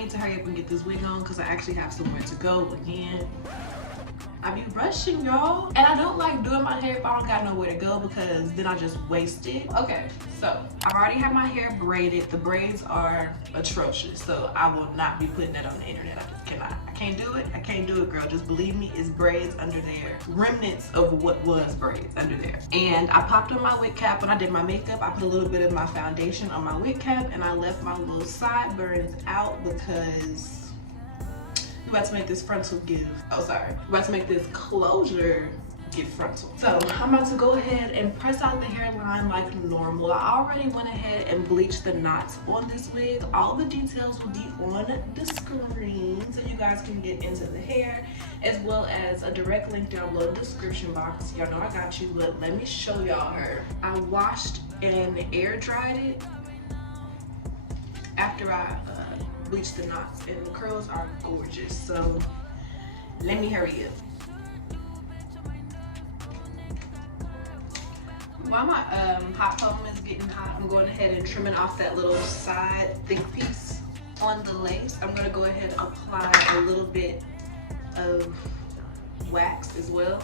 need to hurry up and get this wig on because I actually have somewhere to go again. I be rushing, y'all. And I don't like doing my hair if I don't got nowhere to go because then I just waste it. Okay, so I already have my hair braided. The braids are atrocious, so I will not be putting that on the internet. I just cannot. I can't do it. I can't do it, girl. Just believe me, it's braids under there. Remnants of what was braids under there. And I popped on my wig cap when I did my makeup. I put a little bit of my foundation on my wig cap and I left my little sideburns out because we're about to make this frontal give, oh sorry, we're about to make this closure give frontal. So I'm about to go ahead and press out the hairline like normal. I already went ahead and bleached the knots on this wig. All the details will be on the screen so you guys can get into the hair, as well as a direct link down below in the description box. Y'all know I got you, but let me show y'all her. I washed and air dried it after I bleach the knots, and the curls are gorgeous, so let me hurry up. While my hot foam is getting hot, I'm going ahead and trimming off that little side thick piece on the lace. I'm going to go ahead and apply a little bit of wax as well.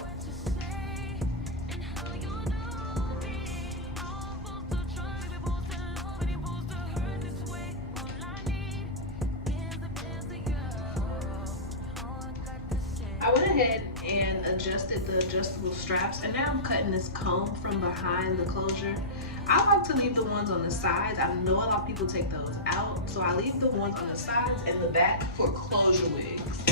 I went ahead and adjusted the adjustable straps, and now I'm cutting this comb from behind the closure. I like to leave the ones on the sides. I know a lot of people take those out, so I leave the ones on the sides and the back for closure wigs.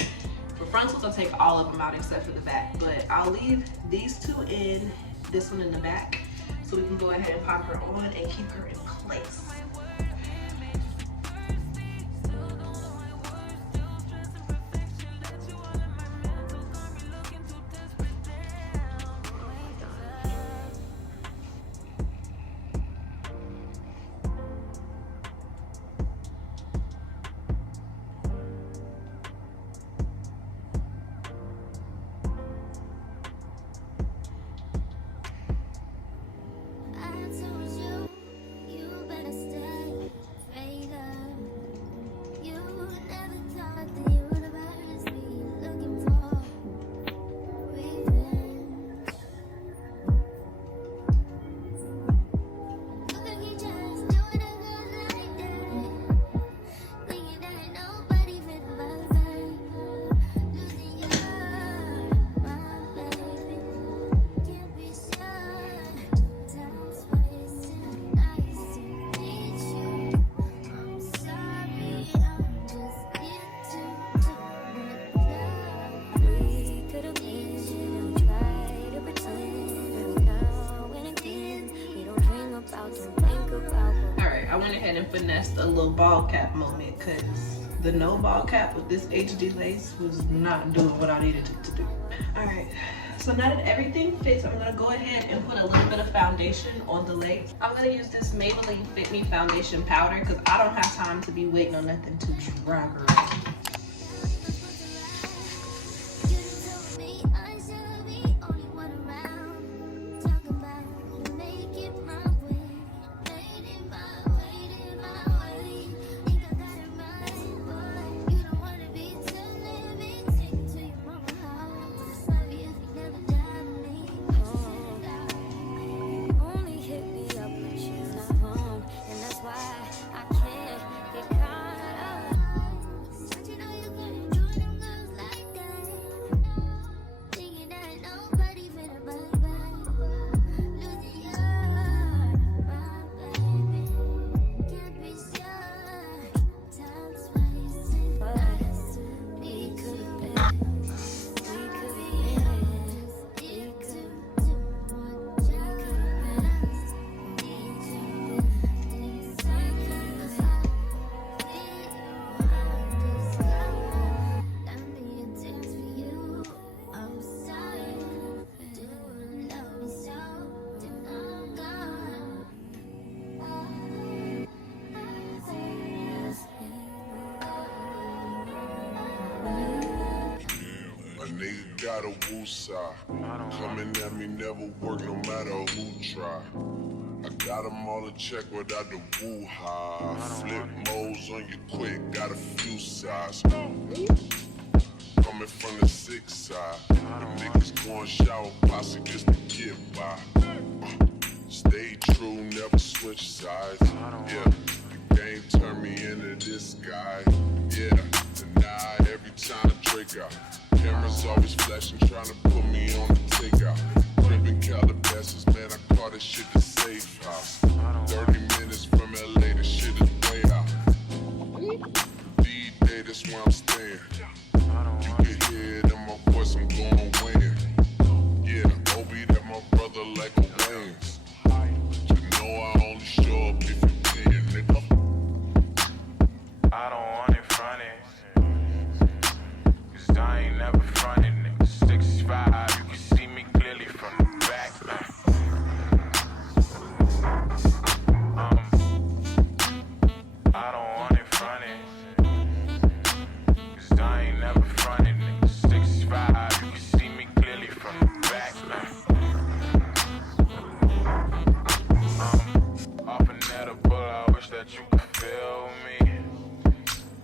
For frontals, I take all of them out except for the back, but I'll leave these two in, this one in the back, so we can go ahead and pop her on and keep her in place. I went ahead and finessed a little ball cap moment because the no ball cap with this HD lace was not doing what I needed it to do. All right, so now that everything fits, I'm gonna go ahead and put a little bit of foundation on the lace. I'm gonna use this Maybelline Fit Me foundation powder because I don't have time to be waiting on nothing to dry, girl. Got a woo-side, coming at me never work no matter who try. I got them all a check without the woo-ha. Flip mode zeros on you quick, got a few sides. Coming from the 6 side. The niggas going shower posse just to get by. Stay true, never switch sides. Yeah, the game turned me into this guy. Yeah, deny every time I drink out. Cameras always flashing, trying to put me on the takeout. Cribbing Calabasas, man, I call this shit the safe house. 30 minutes from LA, the shit is way out. D-Day, that's where I'm staying. You can hear it in my voice, I'm going win. Yeah, Obi, that my brother like a wings. You know I only show up if you can, nigga. I don't want it fronted, cause I ain't never fronted, nigga. 65, you can see me clearly from the back, man. I don't want it fronted, cause I ain't never fronted, nigga. 65, you can see me clearly from the back, man. Off an edible, I wish that you could feel me.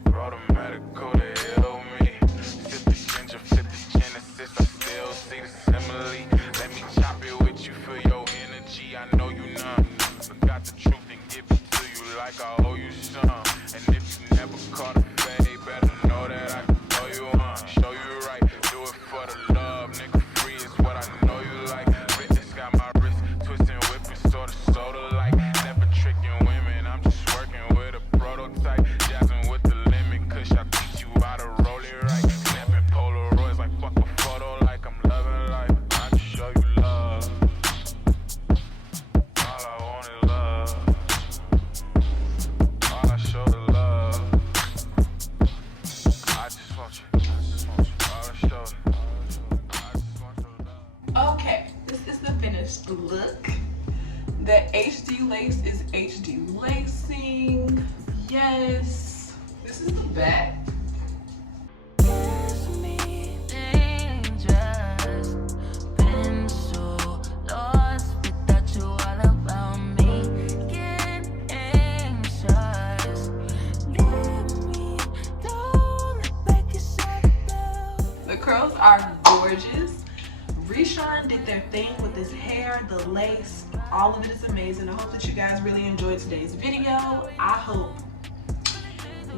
Brought a medical to heal me. Sip the ginger, flip the genesis, I still see the simile. Let me chop it with you, feel your energy. I know you numb, but got the truth and give it to you like I owe you some. And if you never caught a fade, better know that I can throw you on. Show you right, do it for the love. Nigga free is what I know you like. Witness got my wrist twisting, whipping, sorta soda like. Never tricking women, I'm just working with a prototype. Jazzing with the limit, kush, I teach you how to roll it right. Snapping Polaroids like fuck a photo, like I'm loving life. I just show you love. All I want is love. All I show the love. I just want you. All I show. I just want your love. Okay, this is the finished look. The HD lace is HD lacing. Yes. This is the back. The curls are gorgeous. Reshine did their thing with this hair, the lace, all of it is amazing. I hope that you guys really enjoyed today's video. I hope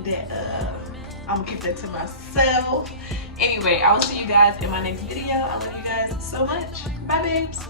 that I'm gonna keep that to myself. Anyway, I will see you guys in my next video. I love you guys so much. Bye, babes.